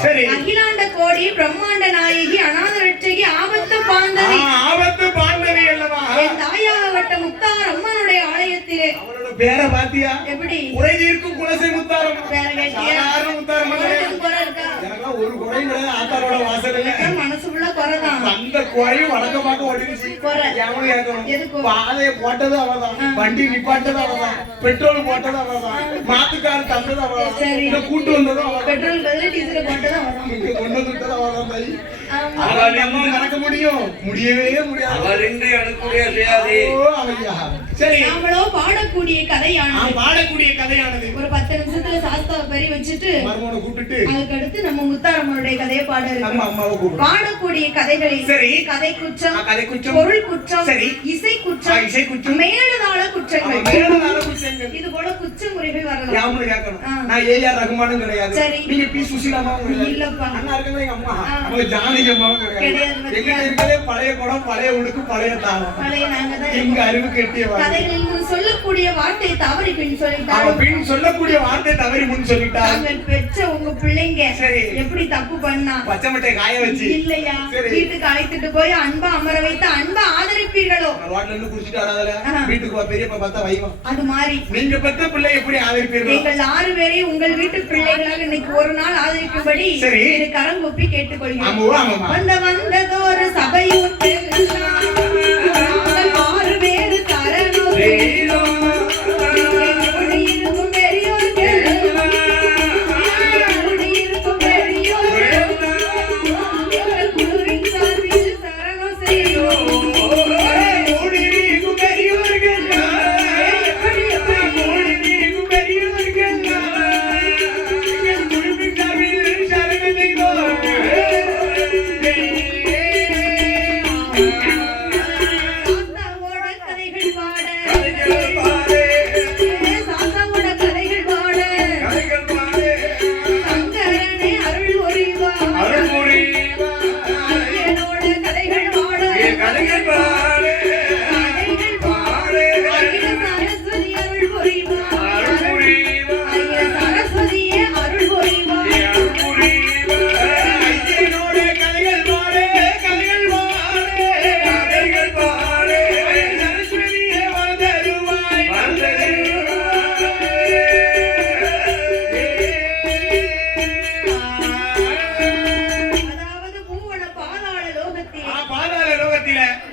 சரி. அகிலாண்ட கோடி பிரம்மாண்ட நாயகி அநாத ரட்சகி ஆபத்து பாந்தவி ஆபத்து பாண்டவி அல்லவா? என் தாயாகப்பட்ட முத்தார் அம்மனுடைய ஆலயத்திலே. அவளோட பேரை பாத்தியா? எப்படி? குறை தீர்க்கும் குலசை முத்தாரம் வேற கேட்டியா? முத்தாரம் ஒரு குறை கிடையாது ஆத்தாரோட வாசல் எனக்கு அந்த குறையும் வழக்கமாக ஓடிடுச்சு குறை. எவனும் கேட்கணும்? பாதையை போட்டது அவதான் வண்டி நிப்பாட்டது அவதான் பெட்ரோல் போட்டது அவதான் மாத்துக்காரு தந்தது. இந்த கூட்டு வந்ததும் அவதான் பெட்ரோல் பதில் டீசல் வரும் இங்க கொண்டு வந்துட்டது மறக்க முடியும் முடியவே முடியாது செய்யாதே. சரி நாமளோ பாடக்கூடிய கதையானது நான் பாடக்கூடிய கதையானது ஒரு பத்து நிமிஷத்துல சாஸ்தாவை பெரி வச்சுட்டு கூப்பிட்டு நம்ம முத்தாரம்மனுடைய கதையை பாட இருக்கு பாடக்கூடிய கதைகளில் சரி. கதை குற்றம் ஆ, கதை குற்றம். பொருள் குற்றம் சரி. இசை குற்றம் இசை குற்றம். மேலதாள குற்றங்கள் மேலதாள குற்றங்கள். இது போல குற்ற முறைகள் வரலாம் யாமுன்னு கேட்கணும். ஆ. நான் ஏஆர் ரகுமானும் கிடையாது சரி. நீங்க பி சுசீலாமாவும் கிடையாது. இல்லப்பா. அண்ணா இருக்காங்க எங்க அம்மா ஆ. அவங்க ஜானகி அம்மாவும் கிடையாது கிடையாது, எங்க மத்தியா. இருக்கிறதே பழைய குடம் பழைய உடுக்கு பழைய தாளம் பழைய நாங்க தான் எங்க இருக்கோம். அறிவு கெட்டிய கதைகளில் முன் சொல்லக்கூடிய வார்த்தை தவறி பின் அவன் சொல்லிட்டாலும் பின் சொல்லக்கூடிய வார்த்தை தவறி முன் சொல்லிட்டா தாங்கள் பெற்ற உங்க பிள்ளைங்க சரி. எப்படி தப்பு பண்ணா? பச்சை மட்டை காய வச்சு. இல்லையா. வீட்டுக்கு அழைத்துட்டு போய் அன்பா அமர வைத்து அன்பா ஆதரிப்பீர்களோ? நான் ரோட்ல இருந்து குடிச்சிட்டு வராதல ஆ. வீட்டுக்கு வா, பெரியப்பா பார்த்தா வைவம். அது மாதிரி. நீங்க பெத்த பிள்ளை எப்படி ஆதரிப்பீர்கள்? எங்கள் ஆறு பேரை உங்கள் வீட்டு பிள்ளைகளாக இன்னைக்கு ஒரு நாள் ஆதரிக்கும்படி சரி. ஆமாவா ஆமாமா வந்த வந்ததொரு சபையுட்டு நாங்கள் ஆறு பேரு தரணும்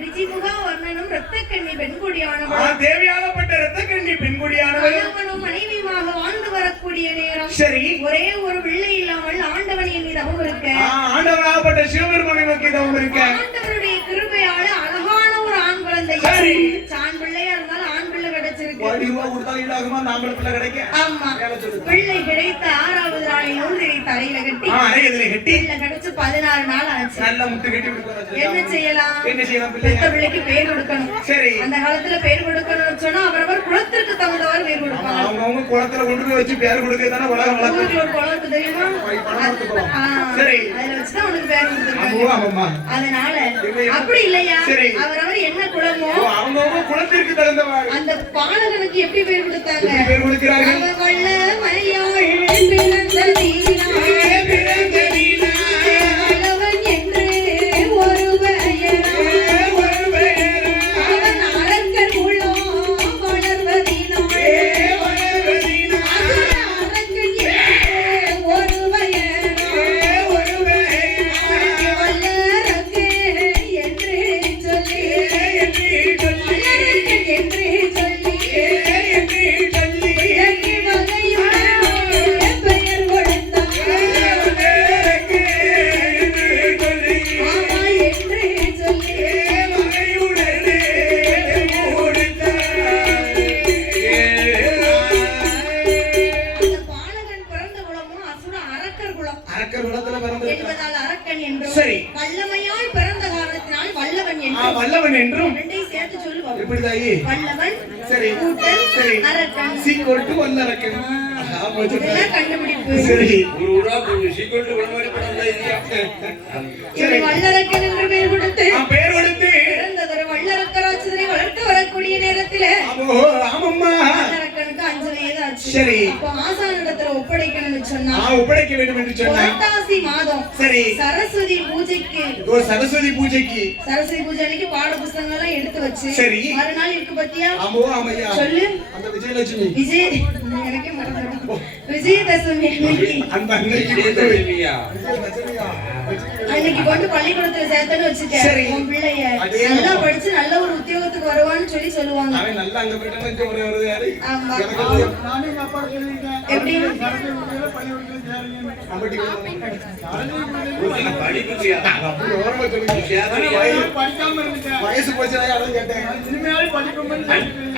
ரிஜிமுகா வர்ணனும் பெண்குடியானவள். தேவையாகப்பட்ட ரத்தக்கண்ணி பெண்குடியானவள். கணவனும் மனைவியுமாக வாழ்ந்து வரக்கூடிய நேரம். சரி. ஒரே ஒரு பிள்ளை இல்லாமல் ஆண்டவன் என் மீது அவம் இருக்க. ஆ, ஆண்டவராகப்பட்ட சிவபெருமானை நோக்கி தவம் இருக்க. நாம்பள பிள்ளை ஆமா கிடைத்த ஆறாவது நாளில் நூல்திரை தலையில கட்டி பிள்ளை கிடைச்சு பதினாறு நாள் ஆச்சு. நல்ல முட்டு கட்டி கொடுக்கணும் என்ன செய்யலாம்? என்ன செய்யலாம் பெத்த பிள்ளைக்கு பேர் கொடுக்கணும். சரி. அந்த காலத்துல பேர் கொடுக்கணும்னு சொன்னா அவரவர் குலத்திற்கு தகுந்தவர் பேர் கொடுப்பாங்க. அவங்கவுங்க குளத்துல கொண்டு போய் வச்சு பேர் கொடுக்க தானே உலகம் வளர்க்கும் ஊருக்கு ஒரு குளம் இருக்கு தெரியுமா? பணத்து குளம். ஆ, சரி. அதுல வச்சுதான் அவனுக்கு பேர் கொடுத்துருக்காங்க. அதனால? அப்படி இல்லையா. அவரவர் என்ன குலத்திற்கு தகுந்தவாறு. அந்த பாலகனுக்கு எப்படி பேர் கொடுத்தாங்க? கொடுக்கிறார்கள் அரக்கர் குலம் அரக்கர் குலத்துல பிறந்திருக்கிறான். என்பதால் அரக்கன் என்றும் சரி. வல்லமையால் பிறந்த காரணத்தினால் வல்லவன் ஆ, என்றும் வல்லவன் என்றும். ரெண்டையும் சேர்த்து சொல்லுவோம் எப்படி தாயி வல்லவன் சரி கூட்டல் சரி. அரக்கன். சீக்கொட்டு வல்லரக்கன். ஆமா, சொல்றேன். இதெல்லாம் கண்டுபிடிப்பு. சரி. ஒரு ஊரா போய் சீக்கிரம் விளம்பரி படம் இல்லையா இவனை வல்லரக்கன் என்று பெயர் கொடுத்து ஆ, பெயர் கொடுத்து பிறந்ததொரு வல்லரக்கராட்சதனை வளர்த்து வரக்கூடிய நேரத்தில ஆமோ, ஆமம்மா வல்லரக்கனுக்கு அஞ்சு வயது ஆச்சு சரி. ஆசானிடத்துல ஒப்படைக்கணும்னு சொன்னா ஒப்படைக்க வேண்டும் என்று புரட்டாசி மாதம் சரி. சரஸ்வதி பூஜைக்கு ஒரு சரஸ்வதி பூஜைக்கு. சரஸ்வதி பூஜை அன்னைக்கு பாட புஸ்தகங்கள் எல்லாம் எடுத்து வச்சு சரி. மறுநாள் இருக்கு பத்தியா? ஆமோ ஆமையா சொல்லு. அந்த விஜயலட்சுமி. விஜய் எனக்கே மறந்துடும் விஜயதசமி. அன்னைக்கு அந்த அன்னைக்கு விஜயதசமியா? விஜயலட்சுமியா. அன்னைக்கு கொண்டு பள்ளிக்கூடத்துல சேர்த்தன்னு வச்சுக்க சரி. உன் பிள்ளைய அதே நல்லா நம்ம- படிச்சு நல்ல ஒரு உத்தியோகத்துக்கு வருவான்னு சொல்லி சொல்லுவாங்க. அவன் நல்லா அங்க போயிட்டான் இங்க ஒரு வருது யாரு ஆமா. எனக்கு தெரியும். எப்படி? அம்பட்டி படிப்புக்கியா அப்படி ஓரமா சொல்லுங்க சேவரியா வயசு- வயசு போச்சுனா யாரும் கேட்டேன்.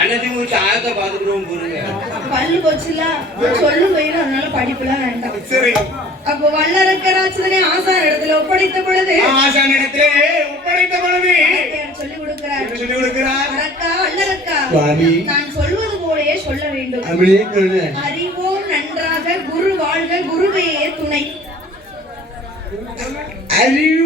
அன்னதி முடிச்சு ஆயத்தை பாத்துக்கிறோம் போருங்க பல்லு போச்சுல சொல்லும் போயிடும் அதனால படிப்புலாம் வேண்டாம். சரி. அப்போ வல்லரக்கராட்சதனை ஆசார இடத்துல ஒப்படைத்த பொழுது ஆசான் இடத்திலே ஒப்படைத்த பொழுது வாத்தியார் சொல்லி கொடுக்கிறார். என்ன சொல்லி கொடுக்கிறார்? அரக்கா வல்லரக்கா. நான் சொல்வது போலயே சொல்ல வேண்டும். அறிவோம் நன்றாக குரு வாழ்க குருவே துணை. அறிவு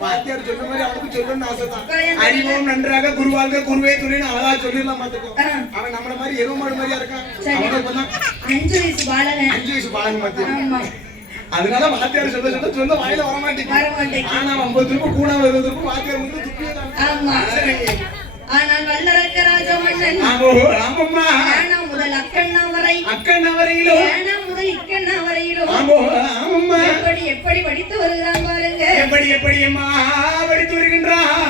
வாத்தியார் சொன்ன மாதிரி அவனுக்கு சொல்லணும்னு ஆசைதான். அறிவோம் நன்றாக குருவாழ்க குருவே துணைன்னு அழகா சொல்லிடலாம் பாத்துக்கோ. ஆ. அவன் நம்மள மாதிரி எருவு மாடு மாதிரியா இருக்கான். அஞ்சு வயசு பாலகன். அஞ்சு வயசு பழங்க மாத்தியா ஆமா. அதனால வாத்தியார் சொல்ல சொல்ல சொல்ல வாயில வர மாட்டேங்குது. ஆனா ஐம்பது கூணா வருவது திரும்ப வாத்தியார் வந்து துப்பியே தான். ஆனால் வல்லரக்க ராமம்மா. முதல் அக்கண்ணா வரை அக்கன் அவரையிலும் ஏனா முதல் இக்கண்ணா வரையிலும் ஆமோ ஆமம்மா. எப்படி எப்படி படித்து வருகிறான் பாருங்க. எப்படி எப்படி அம்மா படித்து வருகின்றான்?